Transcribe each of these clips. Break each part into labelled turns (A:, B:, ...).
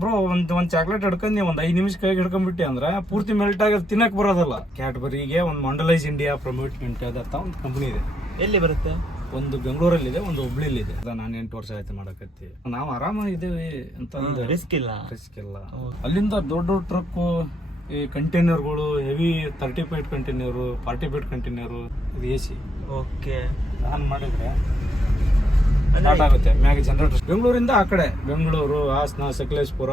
A: Bro ಒಂದ್ ಒಂದ್ chocolate ಹಿಡ್ಕೊಂಡ್ ನೀವು ಒಂದ್ ಐದ್ ನಿಮಿಷ ಕೈಗೆ ಹಿಡ್ಕೊಂಡ್ಬಿಟ್ಟಿ ಅಂದ್ರೆ ಪೂರ್ತಿ ಮೆಲ್ಟ್ ಆಗಿ ತಿನ್ನಕ್ ಬರೋದಲ್ಲ. ಕ್ಯಾಟ್ಬರಿಗೆ ಒಂದು ಮಂಡಲೈಸ್ ಇಂಡಿಯಾ ಪ್ರಮೋಟ್ಮೆಂಟ್ ಅಂತ ಒಂದು ಕಂಪನಿ ಇದೆ.
B: ಎಲ್ಲಿ ಬರುತ್ತೆ?
A: ಒಂದು ಬೆಂಗಳೂರಲ್ಲಿ ಒಂದು ಹುಬ್ಳಿಲಿ ಇದೆ ಅದ ನಾನು ಎಂಟು ವರ್ಷ ಆಯ್ತು ಮಾಡಕತ್ತಿ. ನಾವು ಆರಾಮಾಗಿದ್ದೇವೆ ಅಂತ ಒಂದು
B: ರಿಸ್ಕ್ ಇಲ್ಲ.
A: ರಿಸ್ಕ್ ಇಲ್ಲ. ಅಲ್ಲಿಂದ ದೊಡ್ಡ ದೊಡ್ಡ ಟ್ರಕ್ ಈ ಕಂಟೈನರ್ಗಳು heavy thirty feet container forty feet container ಇದು ಎ ಸಿ
B: ಓಕೆ
A: ಆನ್ ಮಾಡಿದ್ರೆ ಸ್ಟಾರ್ಟ್ ಆಗುತ್ತೆ. ಮ್ಯಾಗ ಜನರೇಟರ್ ಬೆಂಗಳೂರಿಂದ ಆ ಕಡೆ ಬೆಂಗಳೂರು ಹಾಸನ ಸಕಲೇಶ್ಪುರ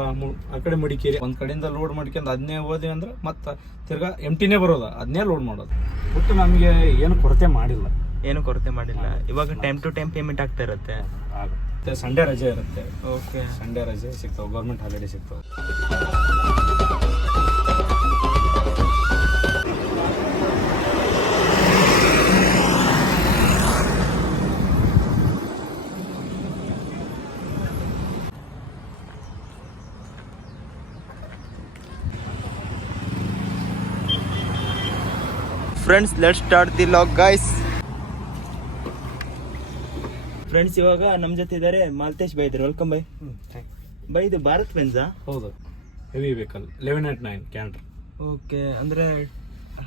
A: ಆ ಕಡೆ ಮಡಿಕೇರಿ. ಒಂದ್ ಕಡೆಯಿಂದ ಲೋಡ್ ಮಾಡ್ಕೊಂಡು ಅದನ್ನೇ ಹೋದ್ವಿ ಅಂದ್ರೆ ಮತ್ತೆ ತಿರ್ಗಾ ಎಂಟಿನೇ ಬರೋದು. ಅದನ್ನೇ ಲೋಡ್ ಮಾಡೋದು. ಒಟ್ಟು ನಮಗೆ ಏನು ಕೊರತೆ ಮಾಡಿಲ್ಲ.
B: ಏನು ಕೊರತೆ ಮಾಡಿಲ್ಲ. ಇವಾಗ ಟೈಮ್ ಟು ಟೈಮ್ ಪೇಮೆಂಟ್ ಆಗ್ತಾ ಇರುತ್ತೆ.
A: ಆಗುತ್ತೆ. ಸಂಡೇ ರಜೆ ಇರುತ್ತೆ.
B: ಓಕೆ
A: ಸಂಡೇ ರಜೆ ಸಿಗ್ತಾವೆ. ಗೌರ್ಮೆಂಟ್ ಹಾಲಿಡೇ ಸಿಗ್ತಾವೆ.
B: Friends let start the vlog guys friends ಇವಾಗ ನಮ್ಮ ಜೊತೆ ಇದ್ದಾರೆ ಮಾಲ್ತೇಶ್ ಬೈ ಇದ್ದಾರೆ ವೆಲ್ಕಮ್ ಬೈ. ಬೈ ಇದು ಭಾರತ್ ಬೆನ್ಸಾ
A: ಹೌದು. Heavy vehicle eleven eight nine canter
B: okay ಅಂದ್ರೆ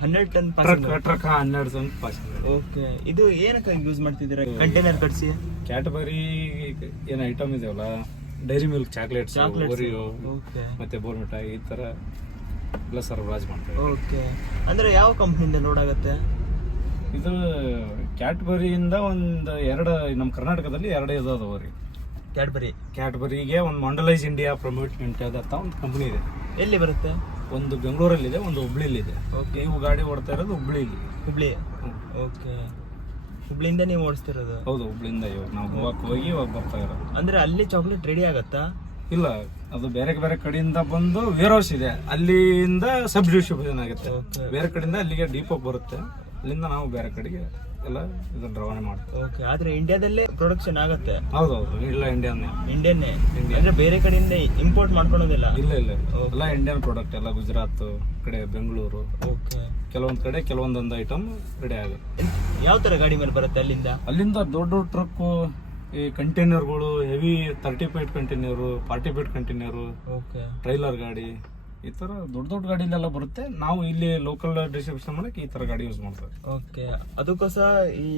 B: ಹನ್ನೆರಡು ಟನ್
A: ಟ್ರಕ್ ಟ್ರಕ್ ಹನ್ನೆರಡು ಟನ್ ಪಾಸ್
B: ಓಕೆ ಇದು ಏನಕ್ಕೆ ಯೂಸ್ ಮಾಡ್ತಿದ್ದೀರಾ? ಕಂಟೈನರ್ ಕಟ್ಸಿ
A: ಕ್ಯಾಟಗರಿ ಏನು ಐಟಮ್ ಇದೆಯಲ್ಲ? Dairy Milk chocolates chocolate
B: okay
A: ಮತ್ತೆ ಬೋರ್ಮಿಟಾ ಈ ತರ. ಎಲ್ಲ ಸರಬರಾಜು ಮಾಡ್ತಾರೆ
B: ಓಕೆ ಅಂದರೆ ಯಾವ ಕಂಪ್ನಿಯಿಂದ ಲೋಡ್ ಆಗುತ್ತೆ?
A: ಇದು ಕ್ಯಾಟ್ಬರಿಯಿಂದ ಒಂದು ಎರಡು ನಮ್ಮ ಕರ್ನಾಟಕದಲ್ಲಿ ಎರಡು ಇದಾವ ರೀ.
B: ಕ್ಯಾಟ್ಬರಿ
A: ಕ್ಯಾಟ್ಬರಿಗೆ ಒಂದು ಮಂಡಲೈಸ್ ಇಂಡಿಯಾ ಪ್ರಮೋಟ್ಮೆಂಟ್ ಅಂತ ಒಂದು ಕಂಪ್ನಿ ಇದೆ.
B: ಎಲ್ಲಿ ಬರುತ್ತೆ?
A: ಒಂದು ಬೆಂಗಳೂರಲ್ಲಿದೆ ಒಂದು ಹುಬ್ಳಿಲಿದೆ
B: ಓಕೆ
A: ಇವು ಗಾಡಿ ಓಡ್ತಾ ಇರೋದು ಹುಬ್ಳಿಲಿ
B: ಹುಬ್ಳಿ. ಓಕೆ ಹುಬ್ಳಿಯಿಂದ ನೀವು ಓಡಿಸ್ತಿರೋದು?
A: ಹೌದು ಹುಬ್ಳಿಯಿಂದ ಇವಾಗ ನಾವು ಗೋವಾಕ್ಕೆ ಹೋಗಿ ಇವಾಗ ಬರ್ತಾ ಇರೋದು.
B: ಅಂದರೆ ಅಲ್ಲಿ ಚಾಕ್ಲೇಟ್ ರೆಡಿ ಆಗತ್ತಾ?
A: ಇಲ್ಲ ಅದು ಬೇರೆ ಬೇರೆ ಕಡೆಯಿಂದ ಬಂದು ವೇರ್ ಹೌಸ್ ಇದೆ ಅಲ್ಲಿಂದ ಸಬ್ ಡಿಸ್ಟ್ರಿಬ್ಯೂಷನ್ ಆಗುತ್ತೆ. ಬೇರೆ ಕಡೆಯಿಂದ ಅಲ್ಲಿಗೆ ಡಿಪೋ ಬರುತ್ತೆ. ಅಲ್ಲಿಂದ ನಾವು ಬೇರೆ ಕಡೆಗೆ ಎಲ್ಲ ಇದನ್ನ ರವಾನೆ ಮಾಡ್ತೀವಿ.
B: ಓಕೆ ಆದ್ರೆ ಇಂಡಿಯಾದಲ್ಲೇ ಪ್ರೊಡಕ್ಷನ್ ಆಗತ್ತೆ.
A: ಹೌದೌದು. ಇಲ್ಲ ಇಂಡಿಯನ್
B: ಇಂಡಿಯನ್ನೇ ಅಂದ್ರೆ ಬೇರೆ ಕಡೆಯಿಂದ ಇಂಪೋರ್ಟ್ ಮಾಡ್ಕೊಳೋದಿಲ್ಲ
A: ಇಲ್ಲ ಇಲ್ಲ ಎಲ್ಲ ಇಂಡಿಯನ್ ಪ್ರಾಡಕ್ಟ್ ಎಲ್ಲ ಗುಜರಾತ್ ಕಡೆ ಬೆಂಗಳೂರು.
B: ಓಕೆ
A: ಕೆಲವೊಂದ್ ಕಡೆ ಕೆಲವೊಂದೊಂದು ಐಟಮ್ ರೆಡಿ ಆಗುತ್ತೆ.
B: ಯಾವ ತರ ಗಾಡಿ ಮೇಲೆ ಬರುತ್ತೆ ಅಲ್ಲಿಂದ?
A: ಅಲ್ಲಿಂದ ದೊಡ್ಡ ದೊಡ್ಡ ಟ್ರಕ್ ಈ ಕಂಟೈನರ್ಗಳು heavy thirty feet container forty feet container
B: okay.
A: Trailer ಗಾಡಿ ಈ ತರ ದೊಡ್ಡ ದೊಡ್ಡ ಗಾಡಿಲೆಲ್ಲ ಬರುತ್ತೆ. ನಾವು ಇಲ್ಲಿ ಲೋಕಲ್ ಡಿಸ್ಟ್ರಿಬ್ಯೂಷನ್ ಮಾಡಕ್ಕೆ ಈ ತರ ಗಾಡಿ ಯೂಸ್ ಮಾಡ್ತಾರೆ
B: ಓಕೆ. ಅದಕ್ಕೋಸ ಈ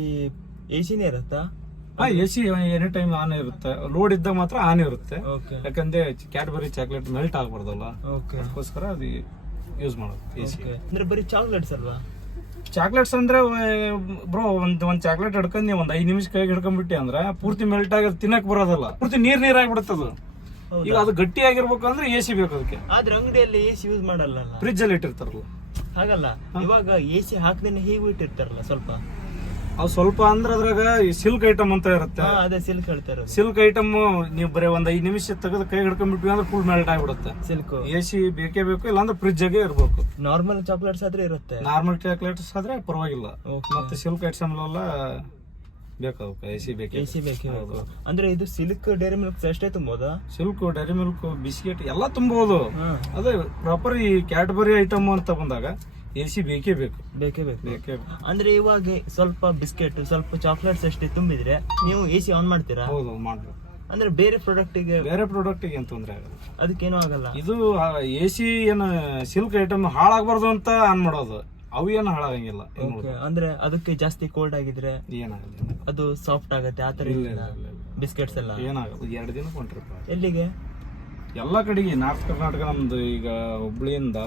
B: ಎ ಸಿನೇ ಇರುತ್ತಾ?
A: ಹಾ A C any time on ಇರುತ್ತೆ. ಲೋಡ್ ಇದ್ದಾಗ ಮಾತ್ರ ಆನ್ ಇರುತ್ತೆ.
B: ಓಕೆ.
A: ಯಾಕಂದ್ರೆ ಕ್ಯಾಡ್ಬರಿ ಚಾಕ್ಲೇಟ್ ಮೆಲ್ಟ್ ಆಗ್ಬಾರ್ದಲ್ಲ.
B: ಓಕೆ.
A: ಅದಕ್ಕೋಸ್ಕರ ಅದು ಯೂಸ್ ಮಾಡೋದು ಎ ಸಿ
B: ಅಂದ್ರೆ ಬರೀ ಚಾಕ್ಲೇಟ್ಸ್ ಅಲ್ವಾ?
A: ಚಾಕ್ಲೇಟ್ಸ್ ಅಂದ್ರೆ ಬ್ರೋ ಒಂದ್ ಒಂದ್ ಚಾಕ್ಲೇಟ್ ಹಿಡ್ಕೊಂಡ್ ನೀವು ಒಂದ್ ಐದ್ ನಿಮಿಷ ಕೈಗೆ ಹಿಡ್ಕೊಂಡ್ಬಿಟ್ಟಿ ಅಂದ್ರೆ ಪೂರ್ತಿ ಮೆಲ್ಟ್ ಆಗಿ ತಿನ್ನಕ್ ಬರೋದಲ್ಲ. ಪೂರ್ತಿ ನೀರ್ ನೀರ್ ಆಗಿಬಿಡುತ್ತದು ಈಗ ಅದು ಗಟ್ಟಿ ಆಗಿರ್ಬೇಕು ಅಂದ್ರೆ ಎ ಸಿ ಬೇಕು ಅದಕ್ಕೆ.
B: ಆದ್ರೆ ಅಂಗಡಿಯಲ್ಲಿ ಎ ಸಿ ಯೂಸ್ ಮಾಡಲ್ಲ
A: ಫ್ರಿಜ್ ಅಲ್ಲಿ ಇಟ್ಟಿರ್ತಾರಲ್ಲ.
B: ಹಾಗಲ್ಲ. ಇವಾಗ ಎ ಸಿ ಹಾಕ್ದೇನೆ ಹೀಗೂ ಇಟ್ಟಿರ್ತಾರಲ್ಲ ಸ್ವಲ್ಪ.
A: ಅವು ಸ್ವಲ್ಪ ಅಂದ್ರೆ ಅದ್ರಾಗ ಸಿಲ್ಕ್ ಐಟಮ್ ಅಂತ ಇರುತ್ತೆ.
B: ಅದೇ ಸಿಲ್ಕ್ ಹೇಳ್ತಾರೆ
A: ಸಿಲ್ಕ್ ಐಟಮ್ ನೀವು ಬರೀ ಒಂದ್ ಐದ್ ನಿಮಿಷ ತೆಗೆದು ಕೈ ಹಿಡ್ಕೊಂಡ್ಬಿಟ್ವಿ ಅಂದ್ರೆ ಫುಲ್ ಮೆಲ್ಟ್ ಆಗಿಬಿಡುತ್ತೆ.
B: ಸಿಲ್ಕ್
A: ಎ ಸಿ ಬೇಕೇ ಬೇಕು ಇಲ್ಲಾಂದ್ರೆ ಫ್ರಿಜ್ ಆಗೇ ಇರ್ಬೇಕು.
B: ನಾರ್ಮಲ್ ಚಾಕ್ಲೇಟ್ಸ್ ಆದ್ರೆ ಇರುತ್ತೆ.
A: ನಾರ್ಮಲ್ ಚಾಕ್ಲೇಟ್ಸ್ ಆದ್ರೆ ಪರವಾಗಿಲ್ಲ. ಮತ್ತೆ ಸಿಲ್ಕ್ ಐಟಮ್ ಎಲ್ಲ ಬೇಕಾಗುತ್ತೆ ಎ ಸಿ ಬೇಕು.
B: ಎ ಸಿ ಬೇಕೇ ಅಂದ್ರೆ ಇದು ಸಿಲ್ಕ್ ಡೈರಿ ಮಿಲ್ಕ್ ಅಷ್ಟೇ ತುಂಬೋದು?
A: ಸಿಲ್ಕ್ ಡೈರಿ ಮಿಲ್ಕ್ ಬಿಸ್ಕೆಟ್ ಎಲ್ಲ
B: ತುಂಬೋದು.
A: ಅದೇ ಪ್ರಾಪರ್ ಈ ಕ್ಯಾಟ್ಬರಿ ಐಟಮ್ ಅಂತ ಬಂದಾಗ ಎ ಸಿ ಬೇಕೇ ಬೇಕು.
B: ಬೇಕೇ ಬೇಕು.
A: ಬೇಕೇ ಬೇಕು.
B: ಅಂದ್ರೆ ಇವಾಗ ಸ್ವಲ್ಪ ಬಿಸ್ಕೆಟ್ ಸ್ವಲ್ಪ ಚಾಕ್ಲೇಟ್ಸ್ ಅಷ್ಟೇ ತುಂಬಿದ್ರೆ ನೀವು ಎ ಸಿ ಆನ್ ಮಾಡ್ತೀರಾ?
A: ಹೌದು ಮಾಡ್ಬೇಕು.
B: ಅಂದ್ರೆ ಬೇರೆ ಪ್ರಾಡಕ್ಟಿಗೆ
A: ಬೇರೆ ಪ್ರಾಡಕ್ಟ್ ಏನು ತೊಂದ್ರೆ ಆಗಲ್ಲ.
B: ಅದಕ್ಕೇನೂ ಆಗಲ್ಲ.
A: ಇದು ಎ ಸಿ ಏನು ಸಿಲ್ಕ್ ಐಟಮ್ ಹಾಳಾಗಬಾರ್ದು ಅಂತ ಆನ್ ಮಾಡೋದು. ಅವು ಏನು ಹಾಳಾಗಂಗಿಲ್ಲ
B: ಅಂದ್ರೆ ಅದಕ್ಕೆ ಜಾಸ್ತಿ ಕೋಲ್ಡ್ ಆಗಿದ್ರೆ
A: ಏನಾಗಲ್ಲ.
B: ಅದು ಸಾಫ್ಟ್ ಆಗುತ್ತೆ ಆ ತರ
A: ಇಲ್ಲ ಇಲ್ಲ ಇಲ್ಲ ಇಲ್ಲ.
B: ಬಿಸ್ಕೆಟ್ಸ್ ಎಲ್ಲ?
A: ಏನಾಗಲ್ಲ ಎರಡು ದಿನ ಕೊಂಟ್ರಿಪ್ಪ
B: ಎಲ್ಲಿಗೆ?
A: ಎಲ್ಲ ಕಡೆಗೆ ನಾರ್ತ್ ಕರ್ನಾಟಕ ನಮ್ದು ಈಗ ಹುಬ್ಳಿಯಿಂದ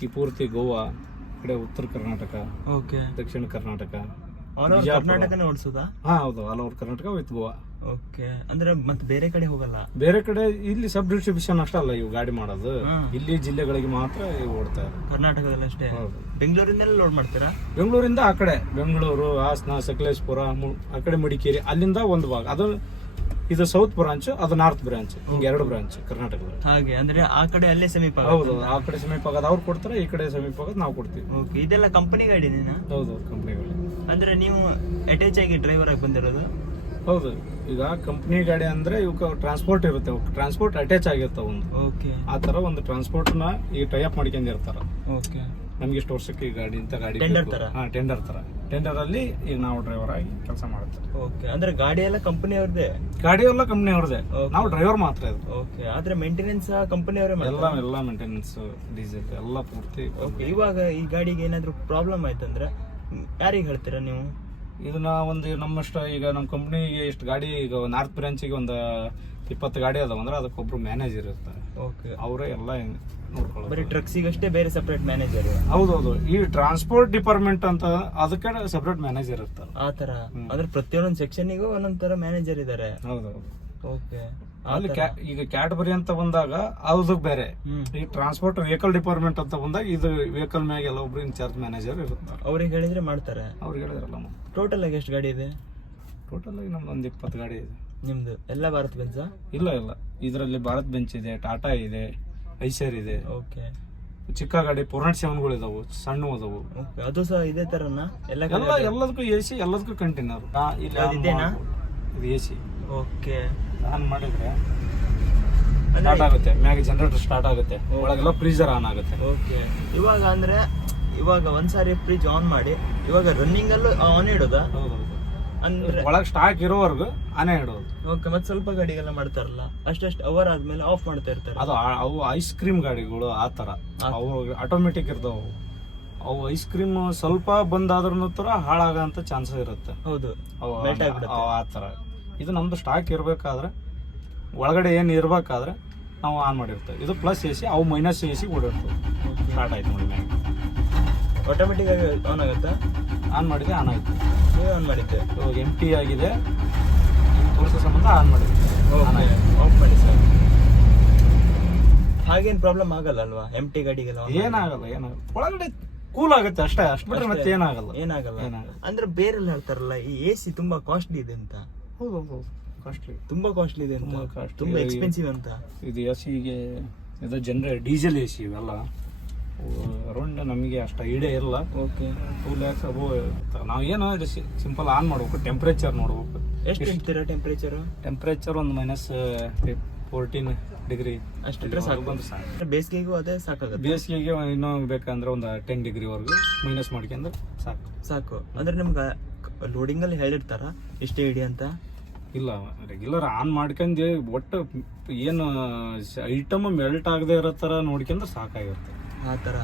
A: ಈ ಪೂರ್ತಿ ಗೋವಾ ಈ ಕಡೆ ಉತ್ತರ ಕರ್ನಾಟಕ
B: ಓಕೆ
A: ದಕ್ಷಿಣ ಕರ್ನಾಟಕ
B: ಆಲ್ ಓವರ್ ಕರ್ನಾಟಕನೇ ಓಡಿಸೋದಾ?
A: ಹಾ ಹೌದು all over Karnataka with Goa
B: okay ಅಂದ್ರೆ ಮತ್ತೆ ಬೇರೆ ಕಡೆ ಹೋಗಲ್ಲ?
A: ಬೇರೆ ಕಡೆ ಇಲ್ಲಿ ಸಬ್ ಡಿಸ್ಟ್ರಿಬ್ಯೂಷನ್ ಅಲ್ಲ ಇವು ಗಾಡಿ ಮಾಡೋದು. ಇಲ್ಲಿ ಜಿಲ್ಲೆಗಳಿಗೆ ಮಾತ್ರ ಇವು ಓಡ್ತಾರೆ
B: ಕರ್ನಾಟಕದಲ್ಲಿ ಅಷ್ಟೇ?
A: ಹೌದು.
B: ಬೆಂಗಳೂರಿಂದಲೇ ಲೋಡ್ ಮಾಡ್ತೀರಾ?
A: ಬೆಂಗಳೂರಿಂದ ಆ ಕಡೆ ಬೆಂಗಳೂರು ಹಾಸನ ಸಕಲೇಶ್ಪುರ ಮು- ಆ ಕಡೆ ಮಡಿಕೇರಿ ಅಲ್ಲಿಂದ ಒಂದು ಭಾಗ. ಅದು ಇದು ಸೌತ್ ಬ್ರಾಂಚ್ ಅದು ನಾರ್ತ್ ಬ್ರಾಂಚ್ ಹಿಂಗೆ ಎರಡು ಬ್ರಾಂಚ್ ಕರ್ನಾಟಕದಲ್ಲಿ
B: ಹಾಗೆ ಅಂದ್ರೆ ಆ ಕಡೆ ಅಲ್ಲೇ ಸಮೀಪ
A: ಹೌದು ಆ ಕಡೆ ಸಮೀಪ ಆಗೋದು ಅವ್ರು ಕೊಡ್ತಾರೆ ಈ ಕಡೆ ಸಮೀಪ ಆಗೋದು ನಾವು ಕೊಡ್ತೀವಿ.
B: ಓಕೆ ಇದೆಲ್ಲ ಕಂಪನಿ ಗಾಡಿನೇನಾ
A: ಹೌದು ಕಂಪ್ನಿಗಳು
B: ಅಂದ್ರೆ ನೀವು ಅಟ್ಯಾಚ್ ಆಗಿ ಡ್ರೈವರ್ ಆಗಿ ಬಂದಿರೋದು?
A: ಹೌದು ಈಗ ಕಂಪ್ನಿ ಗಾಡಿ ಅಂದ್ರೆ ಇವಕ್ಕೆ ಟ್ರಾನ್ಸ್ಪೋರ್ಟ್ ಇರುತ್ತೆ ಟ್ರಾನ್ಸ್ಪೋರ್ಟ್ ಅಟ್ಯಾಚ್ ಆಗಿರ್ತಾವ ಒಂದು.
B: ಓಕೆ
A: ಆ ತರ ಒಂದು ಟ್ರಾನ್ಸ್ಪೋರ್ಟ್ನ ಈ ಟೈಅಪ್ ಮಾಡ್ಕೊಂಡಿರ್ತಾರ.
B: ಓಕೆ
A: ನಮ್ಗೆ ಇಷ್ಟು ವರ್ಷಕ್ಕೆ ಈ ಗಾಡಿ ಅಂತ ಗಾಡಿ ಟೆಂಡರ್.
B: ತರ?
A: ಹಾ ಟೆಂಡರ್ ತರ ಟೆಂಡರ್ ಅಲ್ಲಿ ಈಗ ನಾವು ಡ್ರೈವರ್ ಆಗಿ ಕೆಲಸ ಮಾಡ್ತೀವಿ
B: ಓಕೆ ಅಂದ್ರೆ ಗಾಡಿ ಎಲ್ಲ ಕಂಪನಿ ಅವ್ರದೇ?
A: ಗಾಡಿ ಎಲ್ಲ ಕಂಪನಿ ಅವ್ರದೇ. ನಾವು ಡ್ರೈವರ್ ಮಾತ್ರ ಇದು.
B: ಓಕೆ ಆದ್ರೆ ಮೇಂಟೆನೆನ್ಸ್ ಕಂಪನಿ ಅವರೇ
A: ಎಲ್ಲ ಎಲ್ಲ ಮೇಂಟೆನೆನ್ಸ್ ಡೀಸೆಲ್ ಎಲ್ಲ ಪೂರ್ತಿ
B: ಓಕೆ ಇವಾಗ ಈ ಗಾಡಿಗೆ ಏನಾದ್ರು ಪ್ರಾಬ್ಲಮ್ ಆಯ್ತಂದ್ರೆ ಯಾರಿಗೆ ಹೇಳ್ತೀರಾ ನೀವು?
A: ಇದನ್ನ ಒಂದು ನಮ್ಮಷ್ಟ ಈಗ ನಮ್ಮ ಕಂಪ್ನಿಗೆ ಇಷ್ಟು ಗಾಡಿ ಈಗ ನಾರ್ತ್ ಬ್ರಾಂಚಿಗೆ ಒಂದು ಇಪ್ಪತ್ತು ಗಾಡಿ ಅದಾವ ಅಂದ್ರೆ ಅದಕ್ಕೊಬ್ರು ಮ್ಯಾನೇಜರ್ ಇರ್ತಾರೆ.
B: ಓಕೆ
A: ಅವರೇ ಎಲ್ಲ ನೋಡ್ಕೊಳ್ಳೋದು.
B: ಬರೀ ಟ್ರಕ್ಸಿಗಷ್ಟೇ ಬೇರೆ ಸಪ್ರೇಟ್ ಮ್ಯಾನೇಜರ್
A: ಹೌದೌದು. ಈ ಟ್ರಾನ್ಸ್ಪೋರ್ಟ್ ಡಿಪಾರ್ಟ್ಮೆಂಟ್ ಅಂತ ಅದಕ್ಕೆ ಸಪ್ರೇಟ್ ಮ್ಯಾನೇಜರ್ ಇರ್ತಾರೆ.
B: ಆ ತರ. ಅಂದ್ರೆ ಸೆಕ್ಷನಿಗೂ ಸೆಕ್ಷನ್ನಿಗೂ ಒಂದೊಂದ್ ತರ ಮ್ಯಾನೇಜರ್ ಇದಾರೆ.
A: ಹೌದು
B: ಓಕೆ
A: ಅಲ್ಲಿ ಈಗ ಕ್ಯಾಟಬರಿ ಅಂತ ಬಂದಾಗ ಅದಕ್ಕೆ ಬೇರೆ. ಈ ಟ್ರಾನ್ಸ್ಪೋರ್ಟ್ ವೆಹಿಕಲ್ ಡಿಪಾರ್ಟ್ಮೆಂಟ್ ಅಂತ ಬಂದಾಗ ಇದು ವೆಹಿಕಲ್ ಮ್ಯಾಗೆಲ್ಲ ಒಬ್ರು ಇನ್ಚಾರ್ಜ್ ಮ್ಯಾನೇಜರ್ ಇರುತ್ತೆ
B: ಅವ್ರಿಗೆ ಹೇಳಿದ್ರೆ ಮಾಡ್ತಾರೆ.
A: ಅವ್ರಿಗೆ ಹೇಳಿದ್ರಲ್ಲ.
B: ಟೋಟಲ್ ಆಗಿ ಎಷ್ಟು ಗಾಡಿ ಇದೆ?
A: ಟೋಟಲ್ ಆಗಿ ನಮ್ದು ಒಂದು ಇಪ್ಪತ್ತು ಗಾಡಿ ಇದೆ.
B: ನಿಮ್ದು? ಎಲ್ಲ ಭಾರತ್ ಬೆಂಚ್
A: ಇಲ್ಲ ಇಲ್ಲ. ಇದರಲ್ಲಿ ಭಾರತ್ ಬೆಂಚ್ ಇದೆ ಟಾಟಾ ಇದೆ ಐಶರ್ ಇದೆ.
B: ಓಕೆ.
A: ಚಿಕ್ಕ ಗಾಡಿ ಪೂರ್ಣ ಸೆವೆನ್ಗಳು ಇದಾವು ಸಣ್ಣ
B: ಓಕೆ. ಅದು ಸಹ ಇದೇ ತರನ? ಎಲ್ಲ
A: ಎಲ್ಲ ಎಲ್ಲದಕ್ಕೂ ಎ ಸಿ ಎಲ್ಲದಕ್ಕೂ ಕಂಟಿನ್ಯೂ ಇಲ್ಲ
B: ಇದೇನಾ?
A: ಇದು ಎ ಸಿ.
B: ಓಕೆ.
A: ಆನ್ ಮಾಡಿದ್ರೆ ಸ್ಟಾರ್ಟ್ ಆಗುತ್ತೆ. ಮ್ಯಾಗ ಜನರೇಟರ್ ಸ್ಟಾರ್ಟ್ ಆಗುತ್ತೆ. ಒಳಗೆಲ್ಲ ಫ್ರೀಜರ್ ಆನ್ ಆಗುತ್ತೆ.
B: ಓಕೆ. ಇವಾಗ ಅಂದ್ರೆ ಇವಾಗ ಒಂದ್ಸಾರಿ ಫ್ರಿಜ್ ಆನ್ ಮಾಡಿ ಇವಾಗ ರನ್ನಿಂಗ್ ಅಲ್ಲೂ ಆನ್ ಇಡೋದಾ?
A: ಹೌದೌದು.
B: ಅಂದ್ರೆ
A: ಒಳಗೆ ಸ್ಟಾಕ್ ಇರೋವರೆಗೂ ಆನೆ ಇಡೋದು.
B: ಓಕೆ ಮತ್ತೆ ಸ್ವಲ್ಪ ಗಾಡಿಗೆಲ್ಲ ಮಾಡ್ತಾರಲ್ಲ ಅಷ್ಟಷ್ಟು ಅವರ್ ಆದ್ಮೇಲೆ ಆಫ್ ಮಾಡ್ತಾ ಇರ್ತಾರೆ.
A: ಅದು ಆ- ಅವು ಐಸ್ ಕ್ರೀಮ್ ಗಾಡಿಗಳು ಆ ಥರ. ಅವು ಆಟೋಮೆಟಿಕ್ ಇರ್ತಾವ ಅವು. ಐಸ್ ಕ್ರೀಮ್ ಸ್ವಲ್ಪ ಬಂದಾದ್ರೂ ತರ ಹಾಳಾಗಂತ ಚಾನ್ಸ್ ಇರುತ್ತೆ.
B: ಹೌದು
A: ಅವು
B: Melt ಆಗ್ಬಿಡುತ್ತೆ.
A: ಅವು ಆ ಥರ. ಇದು ನಮ್ದು ಸ್ಟಾಕ್ ಇರಬೇಕಾದ್ರೆ ಒಳಗಡೆ ಏನು ಇರ್ಬೇಕಾದ್ರೆ ನಾವು ಆನ್ ಮಾಡಿರ್ತೇವೆ. ಇದು ಪ್ಲಸ್ ಎ ಸಿ ಅವು ಮೈನಸ್ ಎ ಸಿ ಓಡಿರ್ತವೆ ಸ್ಟಾರ್ಟ್ ಆಯ್ತು ನೋಡಿ ಮ್ಯಾಗ.
B: ಆಟೋಮೆಟಿಕ್ ಆಗಿ ಆನ್ ಆಗುತ್ತಾ?
A: ಆನ್ ಮಾಡಿದೆ ಆನ್ ಆಯ್ತು.
B: ನೀವು ಆನ್ ಮಾಡಿದ್ದೆ.
A: ಇವಾಗ ಎಂ ಟಿ ಆಗಿದೆ. ತೋರಿಸೋ ಸಂಬಂಧ ಆನ್ ಮಾಡಿದ್ದೆ. ಆನ್ ಆಗಿದೆ
B: ಆಫ್ ಮಾಡಿ ಸರ್. ಹಾಗೇನು ಪ್ರಾಬ್ಲಮ್ ಆಗಲ್ಲ ಅಲ್ವಾ ಎಂ ಟಿ ಗಾಡಿಗೆಲ್ಲ
A: ಏನಾಗಲ್ಲ ಏನಾಗಲ್ಲ. ಒಳಗಡೆ ಕೂಲ್ ಆಗುತ್ತೆ ಅಷ್ಟೇ. ಅಷ್ಟು ಬಿಟ್ಟರೆ ಮತ್ತೆ ಏನಾಗಲ್ಲ
B: ಏನಾಗಲ್ಲ.
A: ಏನಾಗಲ್ಲ.
B: ಅಂದ್ರೆ ಬೇರೆಲ್ಲ ಹೇಳ್ತಾರಲ್ಲ ಈ ಎ ಸಿ ತುಂಬಾ ಕಾಸ್ಟ್ಲಿ ಇದೆ ಅಂತ.
A: ಹೌದು ಕಾಸ್ಟ್ಲಿ
B: ತುಂಬ ಕಾಸ್ಟ್ಲಿ ಇದೆ ಅಂತ.
A: ತುಂಬಾ.
B: ಎಕ್ಸ್ಪೆನ್ಸಿವ್ ಅಂತ.
A: ಇದು ಎ ಸಿಗೆ ಇದು ಜನರೇ ಡೀಸೆಲ್ ಎ ಸಿ ಇವೆಲ್ಲ. ಅರೌಂಡ್ ನಮಗೆ ಅಷ್ಟು ಐಡಿಯಾ ಇಲ್ಲ.
B: ಓಕೆ
A: ಟೂ ಲ್ಯಾಕ್ಸ್ ಅಬೋ ನಾವು ಏನು ಸಿಂಪಲ್ ಆನ್ ಮಾಡ್ಬೇಕು ಟೆಂಪ್ರೇಚರ್ ನೋಡ್ಬೇಕು.
B: ಎಷ್ಟು ಇರ್ತೀರಾ ಟೆಂಪ್ರೇಚರ್
A: ಟೆಂಪ್ರೇಚರ್ ಒಂದು ಮೈನಸ್ ಫೋರ್ಟೀನ್ ಡಿಗ್ರಿ
B: ಅಷ್ಟಿದ್ರೆ ಸಾಕು.
A: ಬಂದು ಸಾಕು.
B: ಬೇಸಿಗೆಗೂ ಅದೇ ಸಾಕಾಗುತ್ತೆ.
A: ಬೇಸಿಗೆಗೆ ಇನ್ನೂ ಬೇಕಂದ್ರೆ ಒಂದು ಟೆನ್ ಡಿಗ್ರಿವರೆಗೂ ಮೈನಸ್ ಮಾಡ್ಕೊಂಡು ಸಾಕು.
B: ಸಾಕು. ಅಂದ್ರೆ ನಿಮ್ಗೆ ಲೋಡಿಂಗ್ ಅಲ್ಲಿ ಹೇಳಿರ್ತಾರ ಇಷ್ಟೇ ಇಡಿ ಅಂತ?
A: ಇಲ್ಲ ರೆಗ್ಯುಲರ್ ಆನ್ ಮಾಡ್ಕೊಂಡು ಒಟ್ಟು ಏನು ಐಟಮ್ ಮೆಲ್ಟ್ ಆಗದೆ ಇರೋ ಥರ ನೋಡ್ಕೊಂಡ್ರೆ ಸಾಕಾಗಿರುತ್ತೆ.
B: ಆ ತರ.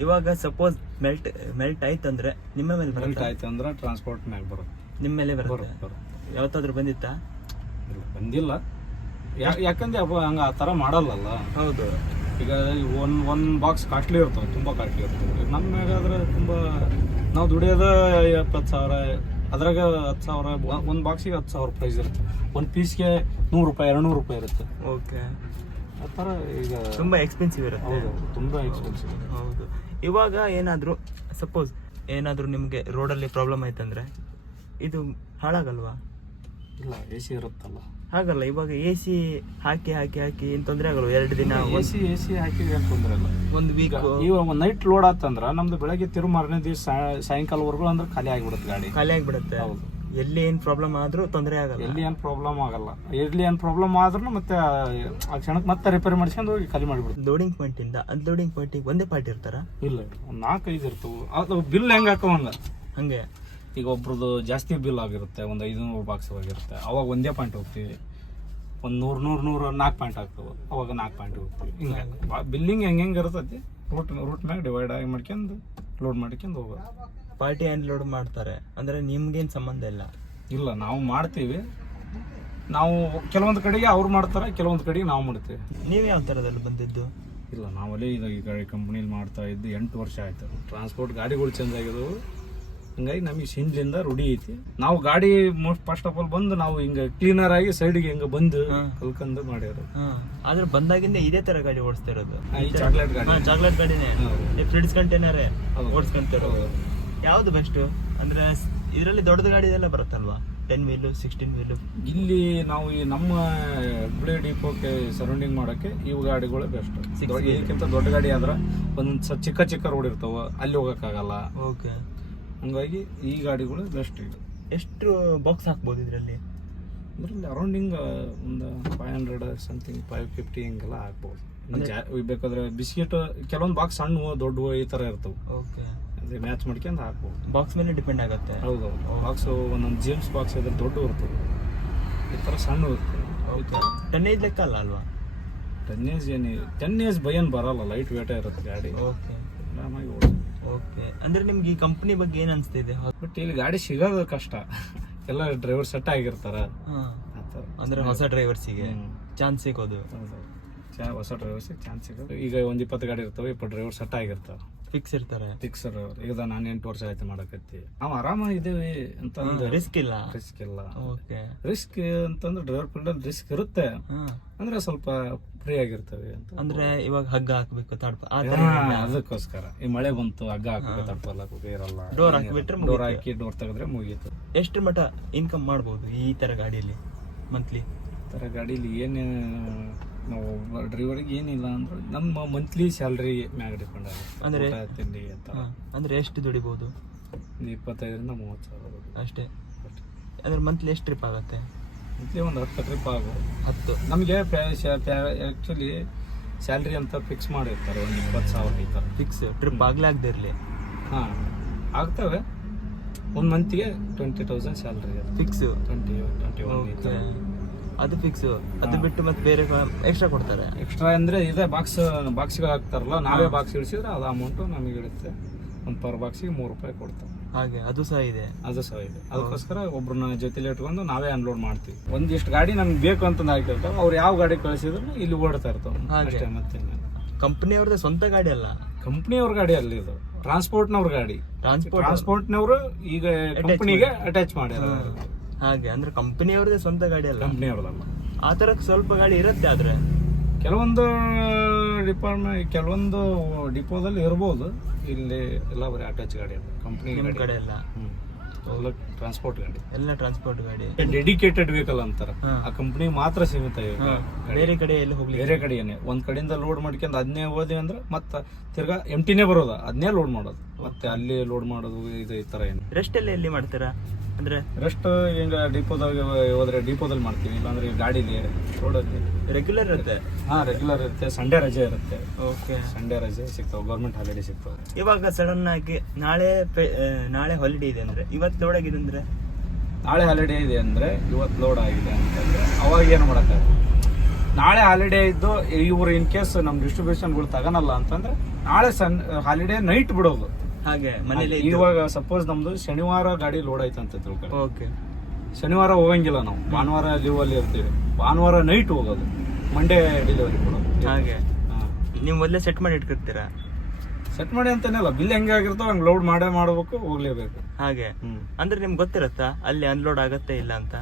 B: ಇವಾಗ ಸಪೋಸ್ ಮೆಲ್ಟ್ ಮೆಲ್ಟ್ ಆಯ್ತಂದ್ರೆ ನಿಮ್ಮ ಮೇಲೆ
A: ಮೆಲ್ಟ್
B: ಬರುತ್ತೆ?
A: ಆಯ್ತು ಅಂದ್ರೆ ಟ್ರಾನ್ಸ್ಪೋರ್ಟ್ ಮ್ಯಾಗ ಬರುತ್ತೆ.
B: ನಿಮ್ಮ ಮೇಲೆ ಬರುತ್ತೆ?
A: ಬರುತ್ತೆ ಬರುತ್ತೆ.
B: ಯಾವತ್ತಾದ್ರೂ ಬಂದಿತ್ತಾ?
A: ಇಲ್ಲ, ಬಂದಿಲ್ಲ. ಯಾ- ಯಾಕಂದ್ರೆ ಅವ ಹಂಗ ಆ ಥರ ಮಾಡಲ್ಲಲ್ಲ?
B: ಹೌದು.
A: ಈಗ ಒನ್ ಒನ್ ಬಾಕ್ಸ್ ಕಾಸ್ಟ್ಲಿ ಇರ್ತಾವೆ ತುಂಬ ಕಾಸ್ಟ್ಲಿ ಇರ್ತವೆ ನಮ್ಮ ಮ್ಯಾಗಾದ್ರೆ ತುಂಬ ನಾವು ದುಡಿಯೋದ ಎಪ್ಪತ್ತು ಸಾವಿರ ಅದ್ರಾಗ ಹತ್ತು ಸಾವಿರ ಒಂದು ಬಾಕ್ಸಿಗೆ ಹತ್ತು ಸಾವಿರ ಪ್ರೈಸ್ ಇರುತ್ತೆ. ಒಂದು ಪೀಸ್ಗೆ ನೂರು ರೂಪಾಯಿ ಎರಡು ನೂರು ರೂಪಾಯಿ ಇರುತ್ತೆ.
B: ಓಕೆ
A: ಆ ಥರ ಈಗ
B: ತುಂಬಾ ಎಕ್ಸ್ಪೆನ್ಸಿವ್ ಇರುತ್ತೆ.
A: ಹೌದು ತುಂಬ ಎಕ್ಸ್ಪೆನ್ಸಿವ್
B: ಹೌದು. ಇವಾಗ ಏನಾದರೂ ಸಪೋಸ್ ಏನಾದರೂ ನಿಮಗೆ ರೋಡಲ್ಲಿ ಪ್ರಾಬ್ಲಮ್ ಆಯ್ತಂದ್ರೆ ಇದು ಹಾಳಾಗಲ್ವಾ?
A: ಇಲ್ಲ ಎ ಸಿ ಇರುತ್ತಲ್ಲ.
B: ಹಾಗಲ್ಲ ಇವಾಗ ಎ ಸಿ ಹಾಕಿ ಹಾಕಿ ಹಾಕಿ ಏನು ತೊಂದರೆ ಆಗಲ್ಲ ಎರಡು ದಿನ
A: ಎ ಸಿ ಎ ಸಿ ಹಾಕಿ ಏನು ತೊಂದರೆ ಇಲ್ಲ.
B: ಒಂದು ವೀಕ್
A: ಇವಾಗ ಒಂದು ನೈಟ್ ಲೋಡ್ ಆತಂದ್ರ ನಮ್ದು ಬೆಳಗ್ಗೆ ತಿರು ಮಾರನೇ ದಿವಸ ಸಾಯಂಕಾಲವರೆಗೂ ಅಂದ್ರೆ ಖಾಲಿ ಆಗಿಬಿಡುತ್ತೆ ಗಾಡಿ.
B: ಖಾಲಿ ಆಗಿಬಿಡುತ್ತೆ.
A: ಹೌದು.
B: ಎಲ್ಲಿ ಏನ್ ಪ್ರಾಬ್ಲಮ್ ಆದ್ರೂ ತೊಂದರೆ ಆಗಲ್ಲ.
A: ಎಲ್ಲಿ ಏನು ಪ್ರಾಬ್ಲಮ್ ಆಗಲ್ಲ. ಎಲ್ಲಿ ಏನು ಪ್ರಾಬ್ಲಮ್ ಆದ್ರೂ ಮತ್ತೆ ಆ ಕ್ಷಣಕ್ಕೆ ಮತ್ತೆ ರಿಪೇರಿ ಮಾಡಿಸ್ಕೊಂಡು ಹೋಗಿ ಖಾಲಿ ಮಾಡ್ಬಿಡ್ತು
B: ಲೋಡಿಂಗ್ ಪಾಯಿಂಟ್ ಇಂದ ಅನ್ಲೋಡಿಂಗ್ ಪಾಯಿಂಟ್ ಒಂದೇ ಪಾರ್ಟ್ ಇರ್ತಾರ?
A: ಇಲ್ಲ ಒಂದು ನಾಲ್ಕೈದು ಇರ್ತವೆ. ಅದು ಬಿಲ್ ಹೆಂಗೆ ಹಾಕೋವಂಗ?
B: ಹಂಗೆ.
A: ಈಗ ಒಬ್ರದ್ದು ಜಾಸ್ತಿ ಬಿಲ್ ಆಗಿರುತ್ತೆ ಒಂದು ಐದುನೂರು ಬಾಕ್ಸ್ ಆಗಿರುತ್ತೆ. ಅವಾಗ ಒಂದೇ ಪಾಯಿಂಟ್ ಹೋಗ್ತೀವಿ. ಒಂದು ನೂರು ನೂರು ನೂರು ನಾಲ್ಕು ಪಾಯಿಂಟ್ ಆಗ್ತವೆ ಅವಾಗ ನಾಲ್ಕು ಪಾಯಿಂಟ್ ಹೋಗ್ತೀವಿ. ಹಿಂಗೆ ಬಿಲ್ಲಿಂಗ್ ಹೆಂಗೆ ಹೆಂಗೆ ಇರ್ತೈತಿ? ರೂಟ್ ರೂಟ್ ಮ್ಯಾಗ ಡಿವೈಡ್ ಆಗಿ ಮಾಡ್ಕೊಂಡು ಲೋಡ್ ಮಾಡ್ಕೊಂಡು ಹೋಗೋದು.
B: ಪಾರ್ಟಿ ಹ್ಯಾಂಡ್ಲೋಡ್ ಮಾಡ್ತಾರೆ. ಅಂದ್ರೆ ನಿಮ್ಗೇನ್ ಸಂಬಂಧ ಇಲ್ಲ.
A: ಇಲ್ಲ ನಾವು ಮಾಡ್ತೀವಿ. ನಾವು ಕೆಲವೊಂದು ಕಡೆಗೆ ಅವ್ರು ಮಾಡ್ತಾರೆ ಕೆಲವೊಂದು ಕಡೆಗೆ ನಾವು ಮಾಡ್ತೀವಿ.
B: ನೀವ್ ಯಾವ ತರದಲ್ಲಿ ಬಂದಿದ್ದು?
A: ಇಲ್ಲ ನಾವಲ್ಲೇ ಇದು ಈ ಗಾಡಿ ಕಂಪ್ನಿಲಿ ಮಾಡ್ತಾ ಇದ್ದು ಎಂಟು ವರ್ಷ ಆಯ್ತು. ಟ್ರಾನ್ಸ್ಪೋರ್ಟ್ ಗಾಡಿಗಳು ಚೇಂಜ್ ಆಗಿದವು. ಹಂಗಾಗಿ ನಮಗೆ ಸಿಂಜಿಂದ ರೂಢಿ ಐತಿ. ನಾವು ಗಾಡಿ ಮೋಸ್ಟ್ ಫಸ್ಟ್ ಆಫ್ ಆಲ್ ಬಂದು ನಾವು ಹಿಂಗೆ ಕ್ಲೀನರ್ ಆಗಿ ಸೈಡ್ಗೆ ಹಿಂಗೆ ಬಂದು. ಕಲ್ಕಂದು ಮಾಡ್ಯಾರ
B: ಆದ್ರೆ ಬಂದಾಗಿಂದ ಇದೇ ತರ ಗಾಡಿ ಓಡಿಸ್ತಾ ಇರೋದು.
A: ಚಾಕ್ಲೇಟ್ ಗಾಡಿ.
B: ಚಾಕ್ಲೇಟ್ ಗಾಡಿನೇ. ಫ್ರಿಡ್ಜ್ ಕಂಟೇನರ್
A: ಓಡಿಸ್ಕೊಂತ ಇರೋದು
B: ಓಡಿಸ್ಕೊಂತಿರೋದು. ಯಾವ್ದು ಬೆಸ್ಟ್ ಅಂದ್ರೆ ಇದರಲ್ಲಿ ದೊಡ್ಡ ಗಾಡಿ ಎಲ್ಲ ಬರುತ್ತಲ್ವಾ? ಟೆನ್ ವೀಲು ಸಿಕ್ಸ್ಟೀನ್ ವೀಲು
A: ಇಲ್ಲಿ ನಾವು ಈ ನಮ್ಮ ಹುಬ್ಳಿ ಡಿಪೋಕ್ಕೆ ಸರೌಂಡಿಂಗ್ ಮಾಡೋಕ್ಕೆ ಇವು ಗಾಡಿಗಳೇ ಬೆಸ್ಟ್ ಇದಕ್ಕಿಂತ ದೊಡ್ಡ ಗಾಡಿ ಆದ್ರೆ ಒಂದು ಸ ಚಿಕ್ಕ ಚಿಕ್ಕ ರೋಡ್ ಇರ್ತಾವ ಅಲ್ಲಿ ಹೋಗೋಕ್ಕಾಗಲ್ಲ.
B: ಓಕೆ
A: ಹಂಗಾಗಿ ಈ ಗಾಡಿಗಳು ಬೆಸ್ಟ್ ಇದು.
B: ಎಷ್ಟು ಬಾಕ್ಸ್ ಹಾಕ್ಬೋದು ಇದರಲ್ಲಿ?
A: ಇದರಲ್ಲಿ ಅರೌಂಡಿಂಗ್ ಒಂದು five hundred something five fifty ಹಿಂಗೆಲ್ಲ ಹಾಕ್ಬೋದು. ಬೇಕಾದ್ರೆ ಬಿಸ್ಕೆಟ್ ಕೆಲವೊಂದು ಬಾಕ್ಸ್ ಸಣ್ಣವು ದೊಡ್ಡವು ಈ ಥರ ಇರ್ತವೆ.
B: ಓಕೆ
A: ಮ್ಯಾಚ್ ಮಾಡ್ಕೊಂಡು ಹಾಕ್ಬೋದು.
B: ಬಾಕ್ಸ್ ಮೇಲೆ ಡಿಪೆಂಡ್ ಆಗುತ್ತೆ.
A: ಹೌದು ಬಾಕ್ಸು ಒಂದೊಂದು ಜೇಮ್ಸ್ ಬಾಕ್ಸ್ ಇದ್ರೆ ದೊಡ್ಡ ಇರ್ತದೆ ಈ ಥರ ಸಣ್ಣ ಇರ್ತದೆ
B: ಟೆನ್ ಏಜ್ ಲೆಕ್ಕ ಅಲ್ಲ ಅಲ್ವಾ?
A: ಟೆನ್ ಏನು ಟೆನ್ ಏಜ್ ಭಯನ್ ಬರಲ್ಲ ಲೈಟ್ ವೇಟ ಇರುತ್ತೆ ಗಾಡಿ.
B: ಓಕೆ
A: ಆರಾಮಾಗಿ ಓಡ್ಬೋದು
B: ಓಕೆ ಅಂದ್ರೆ ನಿಮ್ಗೆ ಈ ಕಂಪ್ನಿ ಬಗ್ಗೆ ಏನು ಅನಿಸ್ತಿದೆ
A: ಬಟ್ ಇಲ್ಲಿ ಗಾಡಿ ಸಿಗೋದು ಕಷ್ಟ. ಎಲ್ಲ ಡ್ರೈವರ್ ಸೆಟ್ ಆಗಿರ್ತಾರ.
B: ಅಂದ್ರೆ ಹೊಸ ಡ್ರೈವರ್ಸಿಗೆ. ಚಾನ್ಸ್ ಸಿಗೋದು.
A: ಹೌದು. ಹೊಸ ಡ್ರೈವರ್ಸಿಗೆ ಚಾನ್ಸ್ ಸಿಗೋದು. ಈಗ ಒಂದು ಇಪ್ಪತ್ತು ಗಾಡಿ ಇರ್ತವೆ ಇಪ್ಪತ್ತು ಡ್ರೈವರ್ ಸೆಟ್ ಆಗಿರ್ತಾವೆ
B: ಫಿಕ್ಸ್ ಇರ್ತಾರೆ.
A: ಫಿಕ್ಸರ್ ಈಗ ನಾನು ಎಂಟು ವರ್ಷ ಆಯ್ತು ಮಾಡಕತ್ತಿ. ನಾವು ಆರಾಮಾಗಿ ಇದ್ದೀವಿ ಅಂತ
B: ರಿಸ್ಕ್ ಇಲ್ಲ.
A: ರಿಸ್ಕ್ ಇಲ್ಲ.
B: ಓಕೆ
A: ರಿಸ್ಕ್ ಅಂತಂದ್ರೆ ಡ್ರೈವರ್ ಫೀಲ್ಡ್ ರಿಸ್ಕ್ ಇರುತ್ತೆ. ಅಂದ್ರೆ ಸ್ವಲ್ಪ ಫ್ರೀ ಆಗಿರ್ತವೆ ಅಂತ.
B: ಅಂದ್ರೆ ಇವಾಗ ಹಗ್ಗ ಹಾಕ್ಬೇಕು ತಡ್ಪ.
A: ಅದಕ್ಕೋಸ್ಕರ. ಈ ಮಳೆ ಬಂತು ಹಗ್ಗ ಹಾಕ್ಬೇಕು ತಡ್ಪಲ್ಲ ಇರಲ್ಲ.
B: ಡೋರ್ ಹಾಕಿಬಿಟ್ರೆ
A: ಡೋರ್ ಹಾಕಿ ಡೋರ್ ತೆಗೆದ್ರೆ ಮುಗೀತು.
B: ಎಷ್ಟು ಮಟ ಇನ್ಕಮ್ ಮಾಡ್ಬೋದು ಈ ತರ ಗಾಡಿಯಲ್ಲಿ ಮಂತ್ಲಿ
A: ತರ ಗಾಡಿಲಿ ಗಾಡೀಲಿ ಏನು ನಾವು ಡ್ರೈವರ್ಗೆ ಏನಿಲ್ಲ ಅಂದ್ರೆ ನಮ್ಮ ಮಂತ್ಲಿ ಸ್ಯಾಲ್ರಿ ಮ್ಯಾಗ ಡಿಪೆಂಡ್ ಆಗುತ್ತೆ.
B: ಅಂದ್ರೆ?
A: ಊಟ, ತಿಂಡಿ ಅಂತ.
B: ಅಂದ್ರೆ ಎಷ್ಟು ದುಡಿಬಹುದು
A: ಒಂದು ಇಪ್ಪತ್ತೈದರಿಂದ ಮೂವತ್ತು ಸಾವಿರ
B: ಅಷ್ಟೇ. ಅಂದ್ರೆ ಮಂತ್ಲಿ ಎಷ್ಟು ಟ್ರಿಪ್ ಆಗುತ್ತೆ?
A: ಮಂತ್ಲಿ ಒಂದು ಹತ್ತು ಟ್ರಿಪ್ ಆಗುತ್ತೆ.
B: ಹತ್ತು.
A: ನಮಗೆ ಆ್ಯಕ್ಚುಲಿ ಸ್ಯಾಲ್ರಿ ಅಂತ ಫಿಕ್ಸ್ ಮಾಡಿರ್ತಾರೆ ಒಂದು ಇಪ್ಪತ್ತು ಸಾವಿರ ಈ ಥರ
B: ಫಿಕ್ಸ್ ಟ್ರಿಪ್ ಆಗ್ಲೇ ಆಗದೆ ಇರಲಿ.
A: ಹಾಂ ಆಗ್ತವೆ. ಒಂದು ಮಂತಿಗೆ twenty thousand salary
B: fix
A: twenty twenty one ಈ
B: ಓಕೆ
A: ಥರ
B: ಅದು ಫಿಕ್ಸ್ ಅದು ಬಿಟ್ಟು ಮತ್ತೆ ಬೇರೆ ಎಕ್ಸ್ಟ್ರಾ ಕೊಡ್ತಾರೆ.
A: ಎಕ್ಸ್ಟ್ರಾ ಅಂದ್ರೆ ಇದೇ ಬಾಕ್ಸ್ ಬಾಕ್ಸ್ ಹಾಕ್ತಾರಲ್ಲ ನಾವೇ ಬಾಕ್ಸ್ ಇಳಿಸಿದ್ರೆ ಅದು ಅಮೌಂಟು ನಮಗೆ ಇಳುತ್ತೆ ಒಂದು ಪರ್ ಬಾಕ್ಸಿಗೆ ಮೂರು ರೂಪಾಯಿ ಕೊಡ್ತಾರೆ
B: ಹಾಗೆ ಅದು ಸಹ ಇದೆ.
A: ಅದು ಸಹ ಇದೆ. ಅದಕ್ಕೋಸ್ಕರ ಒಬ್ರನ್ನ ಜೊತೆಲಿ ಇಟ್ಕೊಂಡು ನಾವೇ ಅನ್ಲೋಡ್ ಮಾಡ್ತೀವಿ. ಒಂದಿಷ್ಟು ಗಾಡಿ ನಮ್ಗೆ ಬೇಕು ಅಂತ ಹಾಕಿರ್ತಾವೆ ಅವ್ರು ಯಾವ ಗಾಡಿ ಕಳಿಸಿದ್ರು ಇಲ್ಲಿ ಓಡ್ತಾ ಇರ್ತಾವೆ. ಅಷ್ಟೇ ಮತ್ತೆ
B: ಕಂಪನಿಯವ್ರದ್ದು ಸ್ವಂತ ಗಾಡಿ ಅಲ್ಲ?
A: ಕಂಪ್ನಿಯವ್ರ ಗಾಡಿ ಅಲ್ಲ ಇದು. ಟ್ರಾನ್ಸ್ಪೋರ್ಟ್ನವ್ರ ಗಾಡಿ.
B: ಟ್ರಾನ್ಸ್ಪೋರ್ಟ್
A: ಟ್ರಾನ್ಸ್ಪೋರ್ಟ್ನವರು ಈಗ ಕಂಪ್ನಿಗೆ ಅಟ್ಯಾಚ್ ಮಾಡ್ಯಾರ.
B: ಹಾಗೆ ಅಂದ್ರೆ ಕಂಪನಿಯವ್ರದೇ ಸ್ವಂತ ಗಾಡಿ ಅಲ್ಲ?
A: ಕಂಪ್ನಿಯವ್ರದಲ್ಲ.
B: ಆ ತರ ಸ್ವಲ್ಪ ಗಾಡಿ ಇರುತ್ತೆ ಆದ್ರೆ?
A: ಕೆಲವೊಂದು ಡಿಪಾರ್ಟ್ಮೆಂಟ್ ಕೆಲವೊಂದು ಡಿಪೋದಲ್ಲಿ ಇರ್ಬೋದು. ಇಲ್ಲಿ ಎಲ್ಲ ಬರೀ ಅಟ್ಯಾಚ್ ಗಾಡಿ ಕಂಪ್ನಿ
B: ಕಂಪನಿ
A: ಗಾಡಿ.
B: ಕಡೆ ಎಲ್ಲ
A: ಎಲ್ಲ ಟ್ರಾನ್ಸ್ಪೋರ್ಟ್ ಗಾಡಿ.
B: ಎಲ್ಲ ಟ್ರಾನ್ಸ್ಪೋರ್ಟ್ ಗಾಡಿ.
A: ಡೆಡಿಕೇಟೆಡ್ ವೆಹಿಕಲ್ ಅಂತಾರೆ.
B: ಹಾ.
A: ಆ ಕಂಪನಿ ಮಾತ್ರ ಸೀಮಿತ
B: ಈಗ. ಬೇರೆ ಕಡೆ ಎಲ್ಲಿ ಹೋಗ್ಲಿ
A: ಬೇರೆ ಕಡೆಯೇ ಏನೇ ಒಂದ್ ಕಡೆಯಿಂದ ಲೋಡ್ ಮಾಡ್ಕೊಂಡು ಅದನ್ನೇ ಹೋದ್ವಿ ಅಂದ್ರೆ ಮತ್ತೆ ತಿರ್ಗಾ ಎಂಟಿನೇ ಬರೋದು. ಅದನ್ನೇ ಲೋಡ್ ಮಾಡೋದು. ಮತ್ತೆ ಅಲ್ಲಿ ಲೋಡ್ ಮಾಡೋದು ಇದು ಈ ತರ ಏನು?
B: ರೆಸ್ಟ್ ಎಲ್ಲ ಎಲ್ಲಿ ಮಾಡ್ತೀರಾ? ಅಂದ್ರೆ?
A: ರೆಸ್ಟ್ ಈಗ ಡಿಪೋದಾಗ ಹೋದ್ರೆ ಡಿಪೋದಲ್ಲಿ ಮಾಡ್ತೀವಿ ಇಲ್ಲಾಂದ್ರೆ ಈಗ ಗಾಡಿಲಿ ರೋಡಲ್ಲಿ.
B: ರೆಗ್ಯುಲರ್ ಇರುತ್ತೆ?
A: ಹಾ ರೆಗ್ಯುಲರ್ ಇರುತ್ತೆ. ಸಂಡೇ ರಜೆ ಇರುತ್ತೆ.
B: ಓಕೆ.
A: ಸಂಡೇ ರಜೆ ಸಿಗ್ತಾವೆ ಗೌರ್ಮೆಂಟ್ ಹಾಲಿಡೇ ಸಿಗ್ತಾವೆ.
B: ಇವಾಗ ಸಡನ್ ಆಗಿ ನಾಳೆ ನಾಳೆ ಹಾಲಿಡೇ ಇದೆ ಅಂದ್ರೆ ಇವತ್ತು ಲೋಡ್ ಆಗಿದೆ ಅಂದ್ರೆ?
A: ನಾಳೆ ಹಾಲಿಡೇ ಇದೆ ಅಂದ್ರೆ ಇವತ್ತು ಲೋಡ್ ಆಗಿದೆ ಅಂತಂದ್ರೆ ಅವಾಗ ಏನು ಮಾಡೋಕ್ಕಾಗಲ್ಲ ನಾಳೆ ಹಾಲಿಡೇ ಇದ್ದು ಇವರು ಇನ್ ಕೇಸ್ ನಮ್ಮ ಡಿಸ್ಟ್ರಿಬ್ಯೂಷನ್ಗಳು ತಗನಲ್ಲ ಅಂತಂದ್ರೆ ನಾಳೆ ಸನ್ ಹಾಲಿಡೇ ನೈಟ್ ಬಿಡೋದು.
B: ಹಾಗೆ ಮನೇಲಿ
A: ಇವಾಗ ಸಪೋಸ್ ನಮ್ದು ಶನಿವಾರ ಗಾಡಿ ಲೋಡ್ ಆಯ್ತು ಅಂತ ತಿಳ್ಕೊಳ್ಳಿ.
B: ಓಕೆ.
A: ಶನಿವಾರ ಹೋಗಂಗಿಲ್ಲ ನಾವು. ಭಾನುವಾರ ಲೀವ್ ಅಲ್ಲಿ ಇರ್ತೀವಿ. ಭಾನುವಾರ ನೈಟ್ ಹೋಗೋದು. ಮಂಡೇ ಡೆಲಿವರಿ ಕೊಡೋದು.
B: ಹಾಗೆ. ನೀವು ಮೊದಲೇ ಸೆಟ್ ಮಾಡಿ ಇಟ್ಕೊತೀರಾ
A: ಸೆಟ್ ಮಾಡಿ ಅಂತಾನೆಲ್ಲ ಬಿಲ್ ಹೆಂಗಾಗಿರ್ತೋ ಹಂಗೆ ಲೋಡ್ ಮಾಡೇ ಮಾಡಬೇಕು ಹೋಗ್ಲೇಬೇಕು.
B: ಹಾಗೆ. ಅಂದ್ರೆ ನಿಮ್ಗೆ ಗೊತ್ತಿರತ್ತಾ ಅಲ್ಲಿ ಅನ್ಲೋಡ್ ಆಗತ್ತೆ ಇಲ್ಲ ಅಂತ?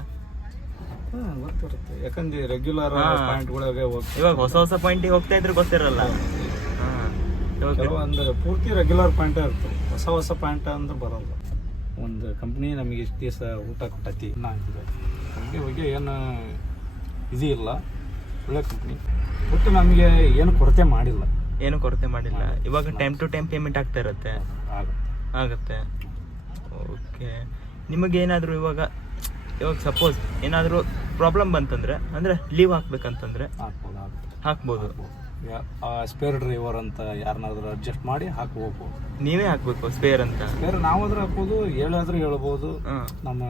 A: ಹಾ, ಗೊತ್ತಿರುತ್ತೆ. ಯಾಕಂದ್ರೆ ರೆಗ್ಯುಲರ್. ಪಾಯಿಂಟ್ಗಳಿಗೆ ಹೋಗಿ
B: ಇವಾಗ ಹೊಸ ಹೊಸ ಪಾಯಿಂಟಿಗೆ ಹೋಗ್ತಾ ಇದ್ರೆ ಗೊತ್ತಿರಲ್ಲ.
A: ಕೆಲವೊಂದು ಪೂರ್ತಿ ರೆಗ್ಯುಲರ್ ಪಾಯಿಂಟ್ ಇರ್ತದೆ ಹೊಸ ಹೊಸ ಪಾಯಿಂಟ್ ಅಂದ್ರೆ ಬರಲ್ಲ. ಒಂದು ಕಂಪ್ನಿ ನಮಗೆ ಇಷ್ಟು ದಿವಸ ಊಟ ಕೊಟ್ಟತಿ ಅಂತಿದೆ. ನಮಗೆ ಬಗ್ಗೆ ಏನು ಇದು ಇಲ್ಲ. ಒಳ್ಳೆ ಕಂಪ್ನಿ ಒಟ್ಟು ನಮಗೆ ಏನು ಕೊರತೆ ಮಾಡಿಲ್ಲ.
B: ಏನು ಕೊರತೆ ಮಾಡಿಲ್ಲ. ಇವಾಗ ಟೈಮ್ ಟು ಟೈಮ್ ಪೇಮೆಂಟ್ ಆಗ್ತಾ ಇರುತ್ತೆ.
A: ಆಗ
B: ಆಗುತ್ತೆ. ಓಕೆ ನಿಮಗೇನಾದರೂ ಇವಾಗ ಇವಾಗ ಸಪೋಸ್ ಏನಾದರೂ ಪ್ರಾಬ್ಲಮ್ ಬಂತಂದ್ರೆ ಅಂದರೆ ಲೀವ್ ಹಾಕ್ಬೇಕಂತಂದ್ರೆ
A: ಹಾಕ್ಬೋದು.
B: ಹಾಕ್ಬೋದು
A: ಸ್ಪೇರ್ ಡ್ರೈವರ್ ಅಂತ ಯಾರನ್ನಾದ್ರೂ ಅಡ್ಜಸ್ಟ್ ಮಾಡಿ ಹಾಕಬೇಕು ಹೋಗ್ಬೋದು.
B: ನೀವೇ ಹಾಕ್ಬೇಕು ಸ್ಪೇರ್ ಅಂತ?
A: ಬೇರೆ ನಾವಾದ್ರೂ ಹಾಕ್ಬೋದು ಹೇಳಾದ್ರೂ ಹೇಳ್ಬೋದು. ನಮ್ಮ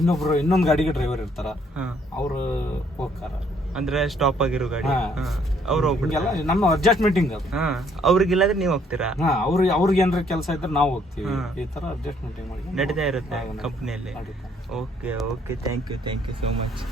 A: ಇನ್ನೊಬ್ರು ಇನ್ನೊಂದು ಗಾಡಿಗೆ ಡ್ರೈವರ್ ಇರ್ತಾರ. ಅವರು ಹೋಗ್ತಾರ.
B: ಅಂದ್ರೆ ಸ್ಟಾಪ್ ಆಗಿರೋ ಗಾಡಿ. ಅವ್ರು ಹೋಗ್ಬಿಡ್ತಾರೆ.
A: ನಮ್ಮ ಅಡ್ಜಸ್ಟ್ಮೆಂಟಿಂಗ್ ಅದು.
B: ಅವ್ರಿಗೆ ಅವ್ರಿಗಿಲ್ಲಾದ್ರೆ ನೀವು ಹೋಗ್ತೀರಾ?
A: ಅವ್ರಿಗೆ ಅವ್ರಿಗೆ ಏನಾರ ಕೆಲಸ ಇದ್ರೆ ನಾವು ಹೋಗ್ತೀವಿ. ಈ ತರ ಅಡ್ಜಸ್ಟ್ಮೆಂಟಿಂಗ್ ಮಾಡಿ
B: ನಡೀತಾ. ಇರುತ್ತೆ ಕಂಪ್ನಿಯಲ್ಲಿ okay okay thank you thank you so much